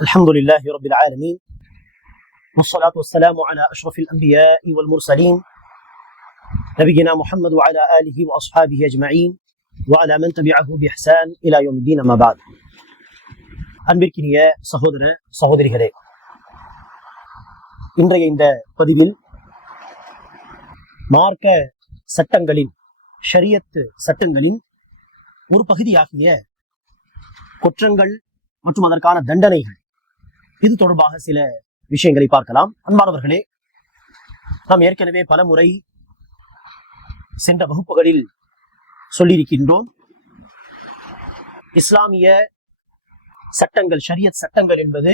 الحمد لله رب العالمين والصلاة والسلام على أشرف الأنبياء والمرسلين نبينا محمد وعلى آله وأصحابه أجمعين وعلى من تبعه بإحسان إلى يوم الدين ما بعد அன்பிற்கினிய சகோதர சகோதரிகளே இன்றைய இந்த பதிவில் மார்க்க சட்டங்களின் ஷரியத் சட்டங்களின் ஒரு பகுதியாகிய குற்றங்கள் மற்றும் அதற்கான தண்டனைகள் இது தொடர்பாக சில விஷயங்களை பார்க்கலாம். அன்பானவர்களே நாம் ஏற்கனவே பல முறை சென்ற வகுப்புகளில் சொல்லியிருக்கின்றோம் இஸ்லாமிய சட்டங்கள் ஷரியத் சட்டங்கள் என்பது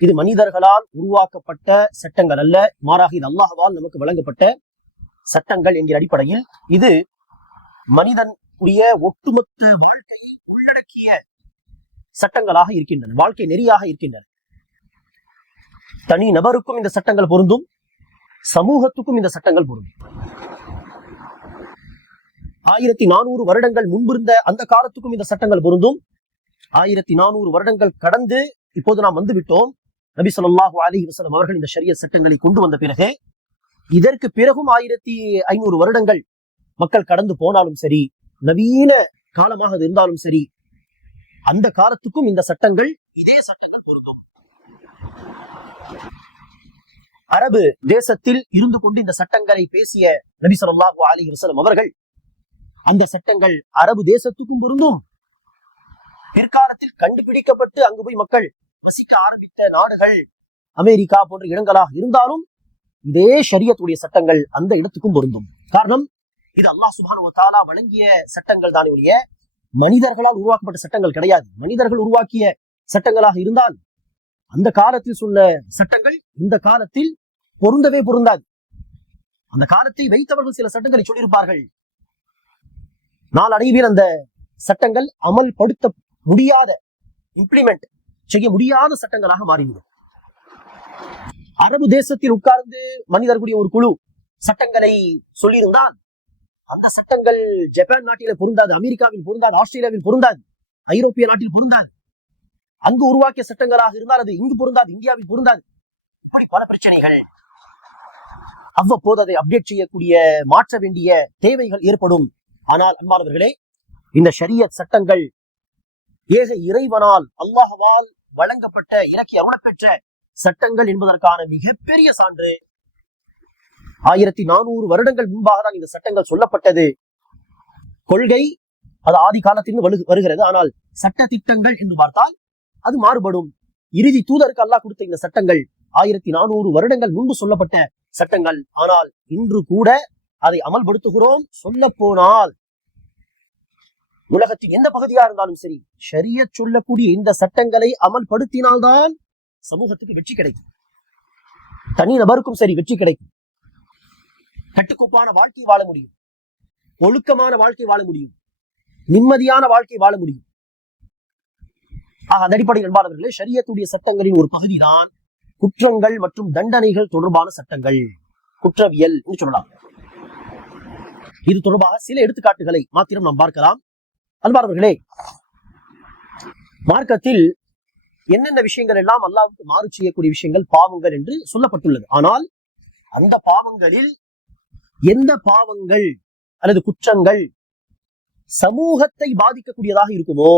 இது மனிதர்களால் உருவாக்கப்பட்ட சட்டங்கள் அல்ல மாறாக இது அல்லாஹ்வால் நமக்கு வழங்கப்பட்ட சட்டங்கள் என்கிற அடிப்படையில் இது மனிதன் உடைய ஒட்டுமொத்த வாழ்க்கையை உள்ளடக்கிய சட்டங்களாக இருக்கின்றன வாழ்க்கை நெறியாக இருக்கின்றன. தனி நபருக்கும் இந்த சட்டங்கள் பொருந்தும் சமூகத்துக்கும் இந்த சட்டங்கள் பொருந்தும். ஆயிரத்தி நானூறு வருடங்கள் முன்பிருந்த அந்த காலத்துக்கும் இந்த சட்டங்கள் பொருந்தும். ஆயிரத்தி நானூறு வருடங்கள் கடந்து இப்போது நாம் வந்து விட்டோம் நபி சொல்லாஹு அலி வசலம் அவர்கள் இந்த ஷரிய சட்டங்களை கொண்டு வந்த பிறகு இதற்கு பிறகும் ஆயிரத்தி ஐநூறு வருடங்கள் மக்கள் கடந்து போனாலும் சரி நவீன காலமாக அது இருந்தாலும் சரி அந்த காலத்துக்கும் இந்த சட்டங்கள் இதே சட்டங்கள் பொருந்தும். அரபு தேசத்தில் இருந்து கொண்டு இந்த சட்டங்களை பேசிய நபி ஸல்லல்லாஹு அலைஹி அவர்கள் அந்த சட்டங்கள் அரபு தேசத்துக்கும் பொருந்தும். பிற்காலத்தில் கண்டுபிடிக்கப்பட்டு அங்கு போய் மக்கள் வசிக்க ஆரம்பித்த நாடுகள் அமெரிக்கா போன்ற இடங்களாக இருந்தாலும் இதே ஷரியத்துடைய சட்டங்கள் அந்த இடத்துக்கும் பொருந்தும். காரணம் இது அல்லாஹ் சுபானு தாலா வழங்கிய சட்டங்கள் தானே ஒழிய மனிதர்களால் உருவாக்கப்பட்ட சட்டங்கள் கிடையாது. மனிதர்கள் உருவாக்கிய சட்டங்களாக இருந்தால் அந்த காலத்தில் சொன்ன சட்டங்கள் இந்த காலத்தில் பொருந்தவே பொருந்தாது. அந்த காலத்தை வைத்தவர்கள் சில சட்டங்களை சொல்லியிருப்பார்கள். நாளடைவில் அந்த சட்டங்கள் அமல்படுத்த முடியாத இம்ப்ளிமெண்ட் செய்ய முடியாத சட்டங்களாக மாறிவிடும். அரபு தேசத்தில் உட்கார்ந்து மனிதர்களுடைய ஒரு குழு சட்டங்களை சொல்லியிருந்தால் அந்த சட்டங்கள் ஜப்பான் நாட்டில பொருந்தாது அமெரிக்காவில் பொருந்தாது ஆஸ்திரேலியாவில் பொருந்தாது ஐரோப்பிய நாட்டில் பொருந்தாது. அங்கு உருவாக்கிய சட்டங்களாக இருந்தால் அது இங்கு பொருந்தாது இந்தியாவில் பொருந்தாது. இப்படி பல பிரச்சனைகள். அவ்வப்போது அதை அப்டேட் செய்யக்கூடிய மாற்ற வேண்டிய தேவைகள் ஏற்படும். ஆனால் அன்பானவர்களே இந்த ஷரியத் சட்டங்கள் ஏக இறைவனால் அல்லாஹவால் வழங்கப்பட்ட இலக்கிய அருளப்பெற்ற சட்டங்கள் என்பதற்கான மிகப்பெரிய சான்று. ஆயிரத்தி நானூறு வருடங்கள் முன்பாக தான் இந்த சட்டங்கள் சொல்லப்பட்டது. கொள்கை அது ஆதி காலத்திலிருந்து வருகிறது. ஆனால் சட்ட திட்டங்கள் என்று பார்த்தால் அது மாறுபடும். இறுதி தூதருக்கு அல்லாஹ் கொடுத்த இந்த சட்டங்கள் ஆயிரத்தி நானூறு வருடங்கள் முன்பு சொல்லப்பட்ட சட்டங்கள். ஆனால் இன்று கூட அதை அமல்படுத்துகிறோம். சொல்ல போனால் உலகத்தின் எந்த பகுதியா இருந்தாலும் சரி சரிய சொல்லக்கூடிய இந்த சட்டங்களை அமல்படுத்தினால்தான் சமூகத்துக்கு வெற்றி கிடைக்கும். தனி நபருக்கும் சரி வெற்றி கிடைக்கும். கட்டுக்கோப்பான வாழ்க்கை வாழ முடியும். ஒழுக்கமான வாழ்க்கை வாழ முடியும். நிம்மதியான வாழ்க்கை வாழ முடியும். ஆக அந்த அடிப்படையில் அன்பானவர்களே ஷரியத்துடைய சட்டங்களின் ஒரு பகுதிதான் குற்றங்கள் மற்றும் தண்டனைகள் தொடர்பான சட்டங்கள். குற்றவியல் என்று சொல்லலாம். இது தொடர்பாக சில எடுத்துக்காட்டுகளை மாத்திரம் நாம் பார்க்கலாம். அன்பானவர்களே மார்க்கத்தில் என்னென்ன விஷயங்கள் எல்லாம் அல்லாவுக்கு மாறு செய்யக்கூடிய விஷயங்கள் பாவங்கள் என்று சொல்லப்பட்டுள்ளது. ஆனால் அந்த பாவங்களில் எந்த பாவங்கள் அல்லது குற்றங்கள் சமூகத்தை பாதிக்கக்கூடியதாக இருக்குமோ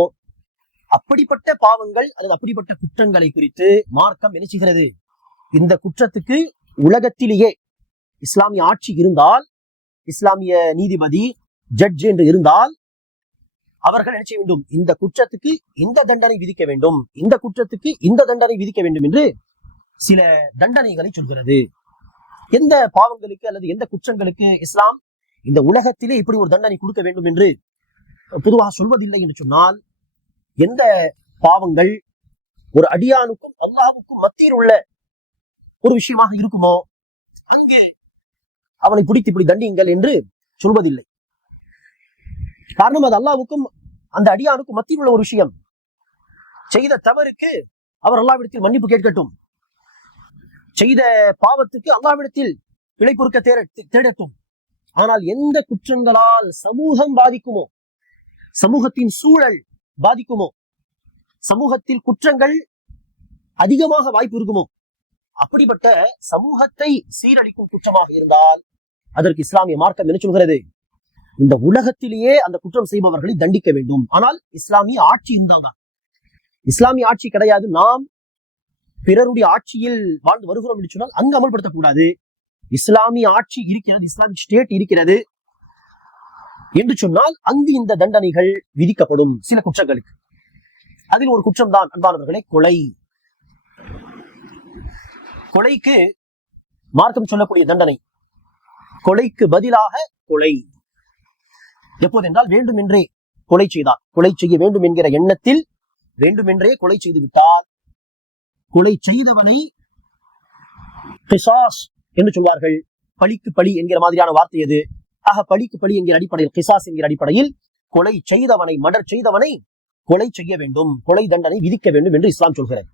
அப்படிப்பட்ட பாவங்கள் அல்லது அப்படிப்பட்ட குற்றங்களை குறித்து மார்க்கம் என்ன செய்கிறது? இந்த குற்றத்துக்கு உலகத்திலேயே இஸ்லாமிய ஆட்சி இருந்தால் இஸ்லாமிய நீதிபதி ஜட்ஜ் என்று இருந்தால் அவர்கள் என்ன செய்ய வேண்டும்? இந்த குற்றத்துக்கு இந்த தண்டனை விதிக்க வேண்டும். இந்த குற்றத்துக்கு இந்த தண்டனை விதிக்க வேண்டும் என்று சில தண்டனைகளை சொல்கிறது. எந்த பாவங்களுக்கு அல்லது எந்த குற்றங்களுக்கு இஸ்லாம் இந்த உலகத்திலே இப்படி ஒரு தண்டனை கொடுக்க வேண்டும் என்று பொதுவாக சொல்வதில்லை என்று சொன்னால் எந்த பாவங்கள் ஒரு அடியானுக்கும் அல்லாஹுக்கும் மத்தியில் உள்ள ஒரு விஷயமாக இருக்குமோ அங்கு அவனை பிடித்து இப்படி தண்டியுங்கள் என்று சொல்வதில்லை. காரணம் அது அல்லாவுக்கும் அந்த அடியானுக்கும் மத்தியில் உள்ள ஒரு விஷயம். செய்த தவறுக்கு அவர் அல்லாவிடத்தில் மன்னிப்பு கேட்கட்டும். செய்த பாவத்துக்கு அல்லாவிடத்தில் பிழை பொறுக்க தேட தேடட்டும். ஆனால் எந்த குற்றங்களால் சமூகம் பாதிக்குமோ சமூகத்தின் சூழல் பாதிக்குமோ? சமூகத்தில் குற்றங்கள் அதிகமாக வாய்ப்பு இருக்குமோ? அப்படிப்பட்ட சமூகத்தை சீரழிக்கும் குற்றமாக இருந்தால் அதற்கு இஸ்லாமிய மார்க்கம் என்ன சொல்கிறது? இந்த உலகத்திலேயே அந்த குற்றம் செய்பவர்களை தண்டிக்க வேண்டும். ஆனால் இஸ்லாமிய ஆட்சி இருந்தாங்க இஸ்லாமிய ஆட்சி கிடையாது. நாம் பிறருடைய ஆட்சியில் வாழ்ந்து வருகிறோம் என்று சொன்னால் அங்கு அமல்படுத்தக்கூடாது. இஸ்லாமிய ஆட்சி இருக்கிறது இஸ்லாமிக் ஸ்டேட் இருக்கிறது. என்று சொன்னால் அங்கு இந்த தண்டனைகள் விதிக்கப்படும் சில குற்றங்களுக்கு. அதில் ஒரு குற்றம் தான் அன்பானவர்களே கொலை. கொலைக்கு மார்க்கம் சொல்லக்கூடிய தண்டனை. கொலைக்கு பதிலாக கொலை. எப்போதென்றால் வேண்டுமென்றே கொலை செய்தார் கொலை செய்ய வேண்டும் என்கிற எண்ணத்தில் வேண்டுமென்றே கொலை செய்து விட்டால் கொலை செய்தவனை கிசாஸ் என்று சொல்வார்கள். பழிக்கு பழி என்கிற மாதிரியான வார்த்தை எது? ஆக பழிக்கு பழி என்கிற அடிப்படையில் கிசாஸ் என்கிற அடிப்படையில் கொலை செய்தவனை மடர் செய்தவனை கொலை செய்ய வேண்டும். கொலை தண்டனை விதிக்க வேண்டும் என்று இஸ்லாம் சொல்கிறது.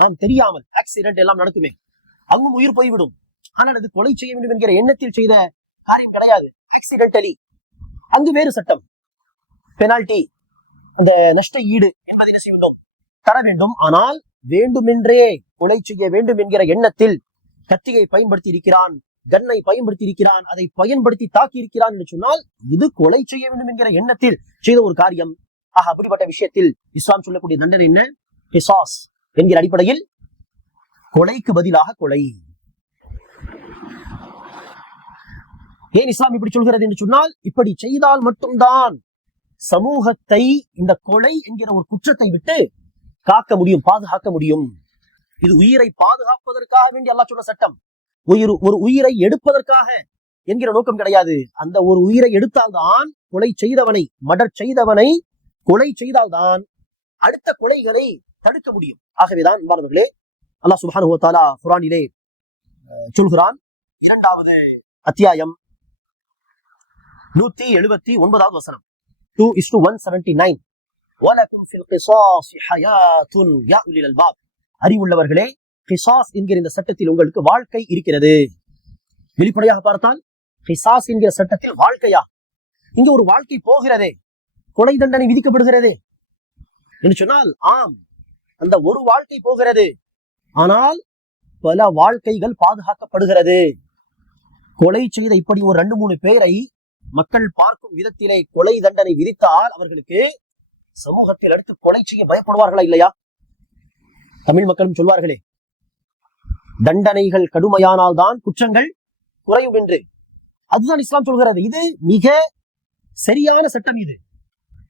நாம் தெரியாமல் ஆக்சிடென்ட் எல்லாம் நடக்குமே. அங்கும் உயிர் போய்விடும். ஆனால் அது கொலை செய்ய வேண்டும் என்கிற எண்ணத்தில் செய்த காரியம் கிடையாது. ஆக்சிடென்டலி அங்கு வேறு சட்டம். பெனால்டி அந்த நஷ்ட ஈடு என்பதை என்ன செய்ய வேண்டும் தர வேண்டும். ஆனால் வேண்டுமென்றே கொலை செய்ய வேண்டும் என்கிற எண்ணத்தில் கத்தியை பயன்படுத்தி இருக்கிறான் கன்னை பயன்படுத்தி இருக்கிறான் அதை பயன்படுத்தி தாக்கி இருக்கிறான் என்று சொன்னால் இது கொலை செய்ய வேண்டும் என்கிற எண்ணத்தில் செய்த ஒரு காரியம். ஆக அப்படிப்பட்ட விஷயத்தில் இஸ்லாம் சொல்லக்கூடிய தண்டனை என்ன? பிசாஸ் என்கிற அடிப்படையில் கொலைக்கு பதிலாக கொலை. ஏன் இஸ்லாம் இப்படி சொல்கிறது என்று சொன்னால் இப்படி செய்தால் மட்டும்தான் சமூகத்தை இந்த கொலை என்கிற ஒரு குற்றத்தை விட்டு காக்க முடியும் பாதுகாக்க முடியும். இது உயிரை பாதுகாப்பதற்காக வேண்டி அல்லா சொன்ன சட்டம். உயிர் ஒரு உயிரை எடுப்பதற்காக என்கிற நோக்கம் கிடையாது. அந்த ஒரு உயிரை எடுத்தால்தான் கொலை செய்தவனை மடர் செய்தவனை கொலை செய்தால்தான் அடுத்த கொலைகளை தடுக்க முடியும். ஆகவேதான் மாணவர்களே அல்லாஹ் சுபானு தாலா குரானிலே சொல்கிறான். இரண்டாவது அத்தியாயம் நூத்தி எழுபத்தி ஒன்பதாவது வசனம் two is two one seventy nine அறிவுள்ளவர்களே கிசாஸ் என்கிற இந்த சட்டத்தில் உங்களுக்கு வாழ்க்கை இருக்கிறது. வெளிப்படையாக பார்த்தால் கிசாஸ் என்கிற சட்டத்தில் வாழ்க்கையா? இங்க ஒரு வாழ்க்கை போகிறதே. கொலை தண்டனை விதிக்கப்படுகிறதே. என்று சொன்னால் ஆம் அந்த ஒரு வாழ்க்கை போகிறது. ஆனால் பல வாழ்க்கைகள் பாதுகாக்கப்படுகிறது. கொலை செய்த இப்படி ஒரு ரெண்டு மூணு பேரை மக்கள் பார்க்கும் விதத்திலே கொலை தண்டனை விதித்தால் அவர்களுக்கு சமூகத்தில் அடுத்து கொலை செய்ய பயப்படுவார்களா இல்லையா? தமிழ் மக்களும் சொல்வார்களே தண்டனைகள் கடுமையானால் தான் குற்றங்கள் குறையும் என்று. அதுதான் இஸ்லாம் சொல்கிறது. இது மிக சரியான சட்டம் இது.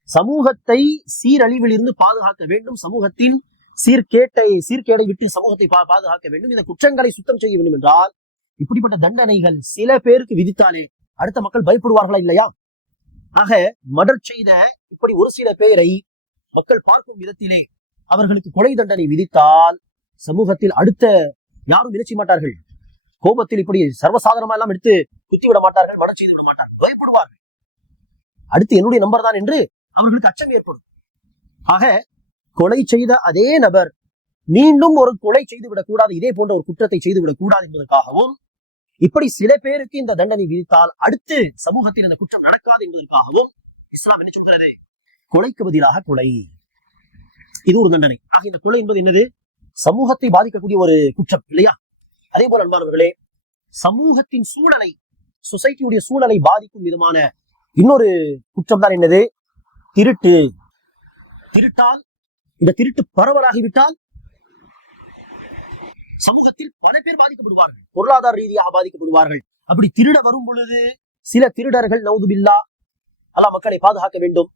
சமூகத்தை சீரழிவில் இருந்து பாதுகாக்க வேண்டும். சமூகத்தில் சீர்கேட்டை சீர்கேடை விட்டு சமூகத்தை பா- பாதுகாக்க வேண்டும். இந்த குற்றங்களை சுத்தம் செய்ய வேண்டும் என்றால் இப்படிப்பட்ட தண்டனைகள் சில பேருக்கு விதித்தாலே அடுத்த மக்கள் பயப்படுவார்களா இல்லையா? ஆக மடர் செய்த இப்படி ஒரு சில பேரை மக்கள் பார்க்கும் விதத்திலே அவர்களுக்கு கொலை தண்டனை விதித்தால் சமூகத்தில் அடுத்த யாரும் நினைச்ச மாட்டார்கள். கோபத்தில் இப்படி சர்வசாதாரணமா எல்லாம் எடுத்து குத்தி விட மாட்டார்கள் வட செய்து விட மாட்டார்கள் பயப்படுவார்கள். அடுத்து என்னுடைய நம்பர் தான் என்று அவர்களுக்கு அச்சம் ஏற்படும். ஆக கொலை செய்த அதே நபர் மீண்டும் ஒரு கொலை செய்து விடக்கூடாது இதே போன்ற ஒரு குற்றத்தை செய்து விடக்கூடாது என்பதற்காகவும் இப்படி சில பேருக்கு இந்த தண்டனை விதித்தால் அடுத்து சமூகத்தில் இந்த குற்றம் நடக்காது என்பதற்காகவும் இஸ்லாம் என்ன சொல்கிறது? கொலைக்கு பதிலாக கொலை. இது ஒரு தண்டனை. ஆக இந்த கொலை என்பது என்னது? சமூகத்தை பாதிக்கக்கூடிய ஒரு குற்றம் இல்லையா? அதே போல அன்பானவர்களே சமூகத்தின் சூழலை சொசைட்டியுடைய சூழலை பாதிக்கும் விதமான இன்னொரு குற்றம் தான் என்னது? திருட்டு. திருட்டால் இந்த திருட்டு பரவலாகிவிட்டால் சமூகத்தில் பல பேர் பாதிக்கப்படுவார்கள் பொருளாதார ரீதியாக பாதிக்கப்படுவார்கள். அப்படி திருட வரும் பொழுது சில திருடர்கள் நவுதுபில்லா அல்லா மக்களை பாதுகாக்க வேண்டும்.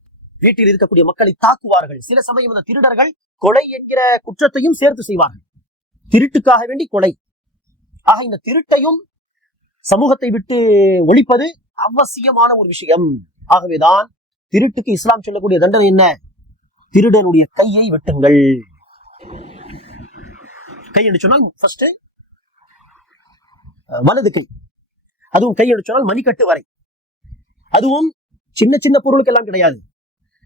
வீட்டில் இருக்கக்கூடிய மக்களை தாக்குவார்கள். சில சமயம் அந்த திருடர்கள் கொலை என்கிற குற்றத்தையும் சேர்த்து செய்வார்கள். திருட்டுக்காக வேண்டி கொலை. ஆக இந்த திருட்டையும் சமூகத்தை விட்டு ஒழிப்பது அவசியமான ஒரு விஷயம். ஆகவேதான் திருட்டுக்கு இஸ்லாம் சொல்லக்கூடிய தண்டனை என்ன? திருடனுடைய கையை வெட்டுங்கள். கை என்று சொன்னால் ஃபர்ஸ்ட் வலது கை. அதுவும் கை என்று சொன்னால் மணிக்கட்டு வரை. அதுவும் சின்ன சின்ன பொருளுக்கு எல்லாம் கிடையாது.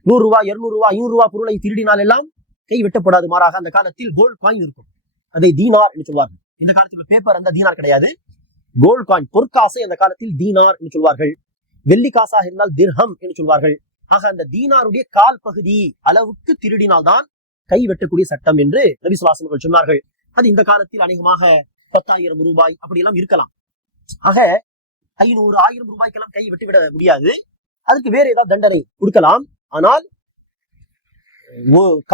நூறு ரூபாய் இருநூறு ரூபாய் ஐநூறு ரூபாய் பொருளை திருடினால் எல்லாம் கை வெட்டப்படாது மாறாக அந்த காலத்தில் கோல்ட் காயின் இருக்கும். அதை தீனார் என்று சொல்வார்கள். இந்த காலத்தில் பேப்பர் அந்த தீனார் கிடையாது. கோல்ட் காயின் பொற்காசை அந்த காலத்தில் தீனார் என்று சொல்வார்கள். வெள்ளி காசாக இருந்தால் திர்ஹம் என்று சொல்வார்கள். ஆக அந்த தீனாருடைய கால் பகுதி அளவுக்கு திருடினால்தான் கை வெட்டக்கூடிய சட்டம் என்று நபிசுவாசம் அவர்கள் சொன்னார்கள். அது இந்த காலத்தில் அநேகமாக பத்தாயிரம் ரூபாய் அப்படி எல்லாம் இருக்கலாம். ஆக ஐநூறு ஆயிரம் ரூபாய்க்கெல்லாம் கை வெட்டுவிட முடியாது. அதுக்கு வேற ஏதாவது தண்டனை கொடுக்கலாம். ஆனால்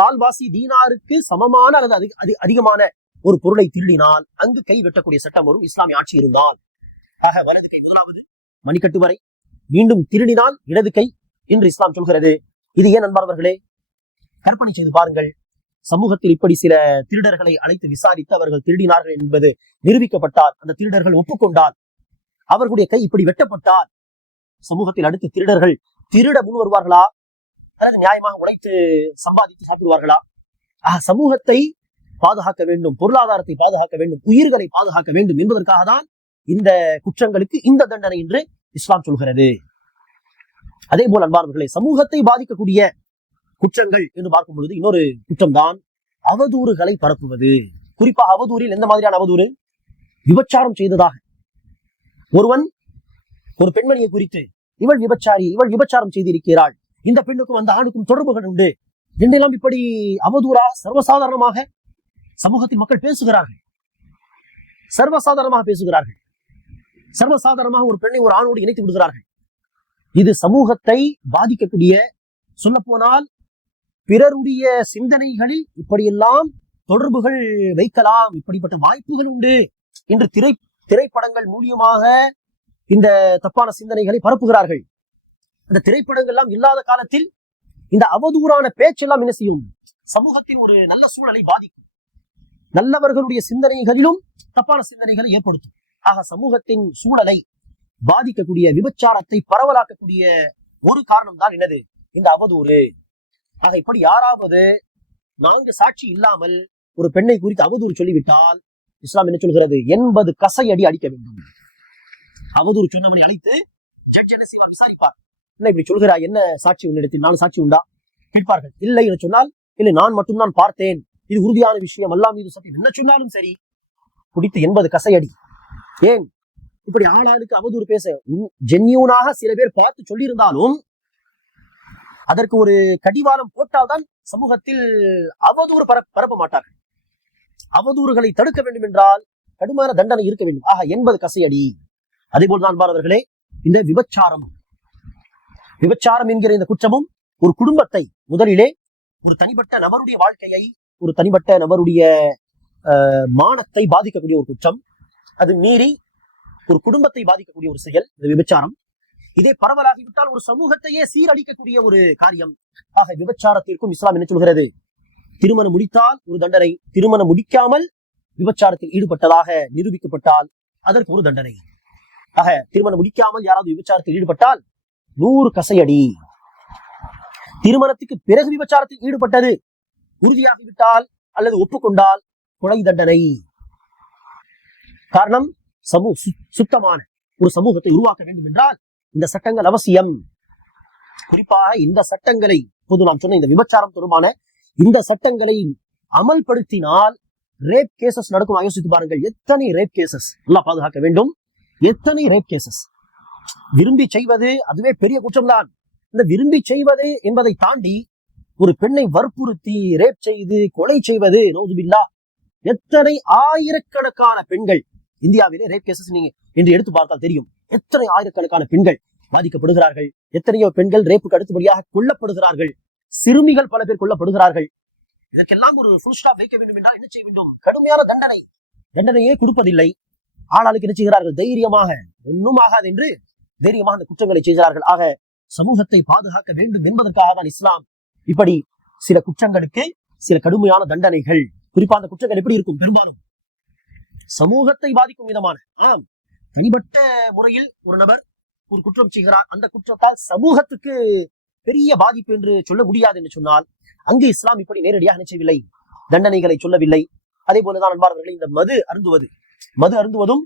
கால்வாசி தீனாருக்கு சமமான அல்லது அதிக- அதிகமான ஒரு பொருளை திருடினால் அங்கு கை வெட்டக்கூடிய சட்டம் வரும். இஸ்லாமிய ஆட்சி இருந்தால். ஆக வலது கை முதலாவது மணிக்கட்டு வரை. மீண்டும் திருடினால் இடது கை என்று இஸ்லாம் சொல்கிறது. இது ஏன் நண்பர்களே? கற்பனை செய்து பாருங்கள். சமூகத்தில் இப்படி சில திருடர்களை அழைத்து விசாரித்து அவர்கள் திருடினார்கள் என்பது நிரூபிக்கப்பட்டால் அந்த திருடர்கள் ஒப்புக்கொண்டால் அவர்களுடைய கை இப்படி வெட்டப்பட்டால் சமூகத்தில் அடுத்து திருடர்கள் திருட முன் வருவார்களா அல்லது நியாயமாக உழைத்து சம்பாதித்து சாப்பிடுவார்களா? ஆக சமூகத்தை பாதுகாக்க வேண்டும் பொருளாதாரத்தை பாதுகாக்க வேண்டும் உயிர்களை பாதுகாக்க வேண்டும் என்பதற்காக தான் இந்த குற்றங்களுக்கு இந்த தண்டனை என்று இஸ்லாம் சொல்கிறது. அதே போல் அன்பார்வர்களே சமூகத்தை பாதிக்கக்கூடிய குற்றங்கள் என்று பார்க்கும் பொழுது இன்னொரு குற்றம் தான் அவதூறுகளை பரப்புவது. குறிப்பாக அவதூறில் எந்த மாதிரியான அவதூறு? விபச்சாரம் செய்ததாக. ஒருவன் ஒரு பெண்மணியை குறித்து இவள் விபச்சாரி இவள் விபச்சாரம் செய்திருக்கிறாள். இந்த பெண்ணுக்கும் அந்த ஆணுக்கும் தொடர்புகள் உண்டு. என்றெல்லாம் இப்படி அவதூறா சர்வசாதாரணமாக சமூகத்தில் மக்கள் பேசுகிறார்கள்? சர்வசாதாரணமாக பேசுகிறார்கள். சர்வசாதாரணமாக ஒரு பெண்ணை ஒரு ஆணோடு இணைத்து விடுகிறார்கள். இது சமூகத்தை பாதிக்கக்கூடிய சொல்லப்போனால் பிறருடைய சிந்தனைகளில் இப்படியெல்லாம் தொடர்புகள் வைக்கலாம் இப்படிப்பட்ட வாய்ப்புகள் உண்டு என்று திரை திரைப்படங்கள் மூலியமாக இந்த தப்பான சிந்தனைகளை பரப்புகிறார்கள். அந்த திரைப்படங்கள் எல்லாம் இல்லாத காலத்தில் இந்த அவதூறான பேச்செல்லாம் என்ன செய்யும்? சமூகத்தின் ஒரு நல்ல சூழலை பாதிக்கும். நல்லவர்களுடைய சிந்தனைகளிலும் தப்பான சிந்தனைகளை ஏற்படுத்தும். ஆக சமூகத்தின் சூழலை பாதிக்கக்கூடிய விபச்சாரத்தை பரவலாக்கக்கூடிய ஒரு காரணம் தான் என்னது? இந்த அவதூறு. ஆக இப்படி யாராவது நான்கு சாட்சி இல்லாமல் ஒரு பெண்ணை குறித்து அவதூறு சொல்லிவிட்டால் இஸ்லாம் என்ன சொல்கிறது? எண்பது கசையடி அடிக்க வேண்டும். அவதூறு சொன்னவனை அழைத்து ஜட்ஜ் என்ன செய்வார்? விசாரிப்பார். என்ன இப்படி சொல்கிறாய்? என்ன சாட்சி உன்னிடத்தில்? நான் சாட்சி உண்டா? கேட்பார்கள். இல்லை என்று சொன்னால் இல்லை நான் மட்டும்தான் பார்த்தேன். இது உறுதியான விஷயம். அல்லாஹ் மீது சத்தியம். என்ன சொன்னாலும் சரி. குடித்து எண்பது கசையடி. ஏன்? இப்படி ஆளாளுக்கு அவதூறு பேச ஜென்யூனாக சில பேர் பார்த்து சொல்லியிருந்தாலும் அதற்கு ஒரு கடிவாளம் போட்டால்தான் சமூகத்தில் அவதூறு பர பரப்ப மாட்டார்கள். அவதூறுகளை தடுக்க வேண்டும் என்றால் கடுமையான தண்டனை இருக்க வேண்டும். ஆக எண்பது கசையடி. அதே போல் தான் அவர்களே இந்த விபச்சாரம் விபச்சாரம் என்கிற இந்த குற்றமும் ஒரு குடும்பத்தை முதலிலே ஒரு தனிப்பட்ட நபருடைய வாழ்க்கையை ஒரு தனிப்பட்ட நபருடைய மானத்தை பாதிக்கக்கூடிய ஒரு குற்றம். அது மீறி ஒரு குடும்பத்தை பாதிக்கக்கூடிய ஒரு செயல் இந்த விபச்சாரம். இதே பரவலாகிவிட்டால் ஒரு சமூகத்தையே சீரழிக்கக்கூடிய ஒரு காரியம். ஆக விபச்சாரத்திற்கும் இஸ்லாம் என்ன சொல்கிறது? திருமணம் முடித்தால் ஒரு தண்டனை. திருமணம் முடிக்காமல் விபச்சாரத்தில் ஈடுபட்டதாக நிரூபிக்கப்பட்டால் அதற்கு ஒரு தண்டனை. ஆக திருமணம் முடிக்காமல் யாராவது விபச்சாரத்தில் ஈடுபட்டால் நூறு கசையடி. திருமணத்துக்கு பிறகு விபச்சாரத்தில் ஈடுபட்டது. உறுதியாகிவிட்டால் அல்லது ஒப்புக்கொண்டால் கொலை தண்டனை. காரணம் சமூக சுத்தமான ஒரு சமூகத்தை உருவாக்க வேண்டும் என்றால் இந்த சட்டங்கள் அவசியம். குறிப்பாக இந்த சட்டங்களை பொது நாம் சொன்ன இந்த விபச்சாரம் தொடர்பான இந்த சட்டங்களை அமல்படுத்தினால் ரேப் கேசஸ் நடக்கும்? யோசித்து பாருங்கள். எத்தனை ரேப் கேசஸ் நல்லா பாதுகாக்க வேண்டும். எத்தனை ரேப் கேசஸ் விரும்பி செய்வது அதுவே பெரிய குற்றம்தான். இந்த விரும்பி செய்வது என்பதை தாண்டி ஒரு பெண்ணை வற்புறுத்தி ரேப் செய்து கொலை செய்வது நோதுபில்லா எத்தனை ஆயிரக்கணக்கான பெண்கள் இந்தியாவிலே ரேப் கேசஸ் நீங்க என்று எடுத்து பார்த்தால் தெரியும். எத்தனை ஆயிரக்கணக்கான பெண்கள் பாதிக்கப்படுகிறார்கள் எத்தனையோ பெண்கள் ரேப்புக்கு அடுத்தபடியாக கொல்லப்படுகிறார்கள் சிறுமிகள் பல பேர் கொல்லப்படுகிறார்கள். இதற்கெல்லாம் ஒரு ஃபுல் ஸ்டாப் வைக்க வேண்டும் என்றால் என்ன செய்ய வேண்டும்? கடுமையான தண்டனை. தண்டனையே கொடுப்பதில்லை. ஆளாளுக்கு என்ன செய்கிறார்கள்? தைரியமாக ஒன்றும் ஆகாது என்று தைரியமாக அந்த குற்றங்களை செய்கிறார்கள் ஆக சமூகத்தை பாதுகாக்க வேண்டும் என்பதற்காக தான் இஸ்லாம் இப்படி சில குற்றங்களுக்கு சில கடுமையான தண்டனைகள். குறிப்பா அந்த குற்றங்கள் எப்படி இருக்கும்? பெரும்பாலும் சமூகத்தை பாதிக்கும் விதமான ஆம் தனிப்பட்ட முறையில் ஒரு நபர் ஒரு குற்றம் செய்கிறார். அந்த குற்றத்தால் சமூகத்துக்கு பெரிய பாதிப்பு என்று சொல்ல முடியாது என்று சொன்னால் அங்கு இஸ்லாம் இப்படி நேரடியாக நினைச்சவில்லை. தண்டனைகளை சொல்லவில்லை. அதே போலதான் அன்பார்வர்களை இந்த மது அருந்துவது. மது அருந்துவதும்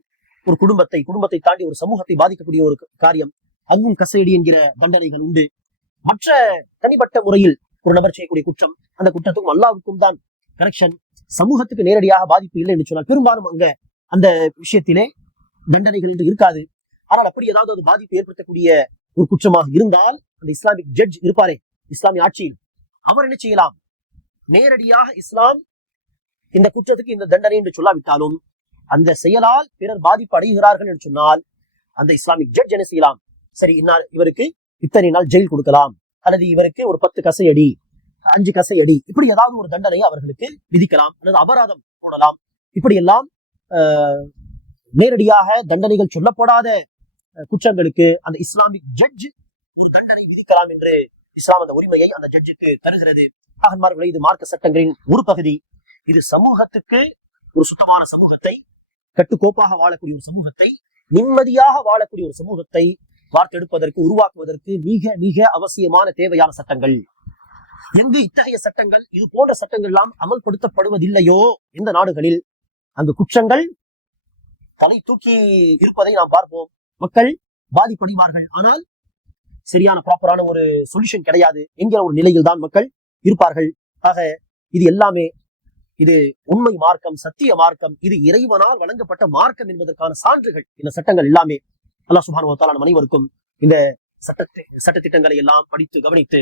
ஒரு குடும்பத்தை குடும்பத்தை தாண்டி ஒரு சமூகத்தை பாதிக்கக்கூடிய ஒரு காரியம் அங்கும் கசையடி என்கிற தண்டனைகள் உண்டு. மற்ற தனிப்பட்ட முறையில் ஒரு நபர் செய்யக்கூடிய குற்றம் அந்த குற்றத்துக்கும் அல்லாவுக்கும் தான் கனெக்ஷன் சமூகத்துக்கு நேரடியாக பாதிப்பு இல்லை என்று சொன்னால் பெரும்பாலும் அங்க அந்த விஷயத்திலே தண்டனைகள் என்று இருக்காது. ஆனால் அப்படி ஏதாவது அது பாதிப்பு ஏற்படுத்தக்கூடிய ஒரு குற்றமாக இருந்தால் அந்த இஸ்லாமிக் ஜட்ஜ் இருப்பாரே இஸ்லாமிய ஆட்சியில். அவர் என்ன செய்யலாம்? நேரடியாக இஸ்லாம் இந்த குற்றத்துக்கு இந்த தண்டனை என்று சொல்லாவிட்டாலும் அந்த செயலால் பிறர் பாதிப்பு அடைகிறார்கள் என்று சொன்னால் அந்த இஸ்லாமிக் ஜட்ஜ் என்ன செய்யலாம்? சரி இன்னார் இவருக்கு இத்தனை நாள் ஜெயில் கொடுக்கலாம். அல்லது இவருக்கு ஒரு பத்து கசையடி அஞ்சு கசையடி இப்படி ஏதாவது ஒரு தண்டனையை அவர்களுக்கு விதிக்கலாம் அல்லது அபராதம் போடலாம். இப்படி எல்லாம் ஆஹ், நேரடியாக தண்டனைகள் சொல்லப்படாத குற்றங்களுக்கு அந்த இஸ்லாமிக் ஜட்ஜ் ஒரு தண்டனை விதிக்கலாம் என்று இஸ்லாம் அந்த உரிமையை அந்த ஜட்ஜுக்கு தருகிறது. ஆகன்மார்களே இது மார்க்க சட்டங்களின் ஒரு பகுதி. இது சமூகத்துக்கு ஒரு சுத்தமான சமூகத்தை கட்டுக்கோப்பாக வாழக்கூடிய ஒரு சமூகத்தை நிம்மதியாக வாழக்கூடிய ஒரு சமூகத்தை வார்த்தெடுப்பதற்கு உருவாக்குவதற்கு மிக மிக அவசியமான தேவையான சட்டங்கள். எங்கு இத்தகைய சட்டங்கள் இது போன்ற சட்டங்கள் எல்லாம் அமல்படுத்தப்படுவதில்லையோ இந்த நாடுகளில்? அங்கு குற்றங்கள் தலை தூக்கி இருப்பதை நாம் பார்ப்போம். மக்கள் பாதிப்படைவார்கள். ஆனால் சரியான ப்ராப்பரான ஒரு சொல்யூஷன் கிடையாது என்கிற ஒரு நிலையில் தான் மக்கள் இருப்பார்கள். ஆக இது எல்லாமே இது உண்மை மார்க்கம் சத்திய மார்க்கம் இது இறைவனால் வழங்கப்பட்ட மார்க்கம் என்பதற்கான சான்றுகள். இந்த சட்டங்கள் எல்லாமே அல்லா சுபானு வத்தாலா நம் அனைவருக்கும் இந்த சட்டத்தை சட்டத்திட்டங்களை எல்லாம் படித்து கவனித்து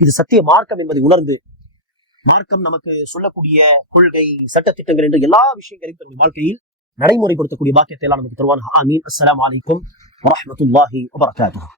இது சத்திய மார்க்கம் என்பதை உணர்ந்து மார்க்கம் நமக்கு சொல்லக்கூடிய கொள்கை சட்டத்திட்டங்கள் என்று எல்லா விஷயங்களையும் தன்னுடைய வாழ்க்கையில் நடைமுறைப்படுத்தக்கூடிய பாக்கியத்தை எல்லாம் நமக்கு தருவான் ஆமீன். அஸ்லாம் வலைக்கும் வரமத்துல்லாஹி வபரகாத்துஹு.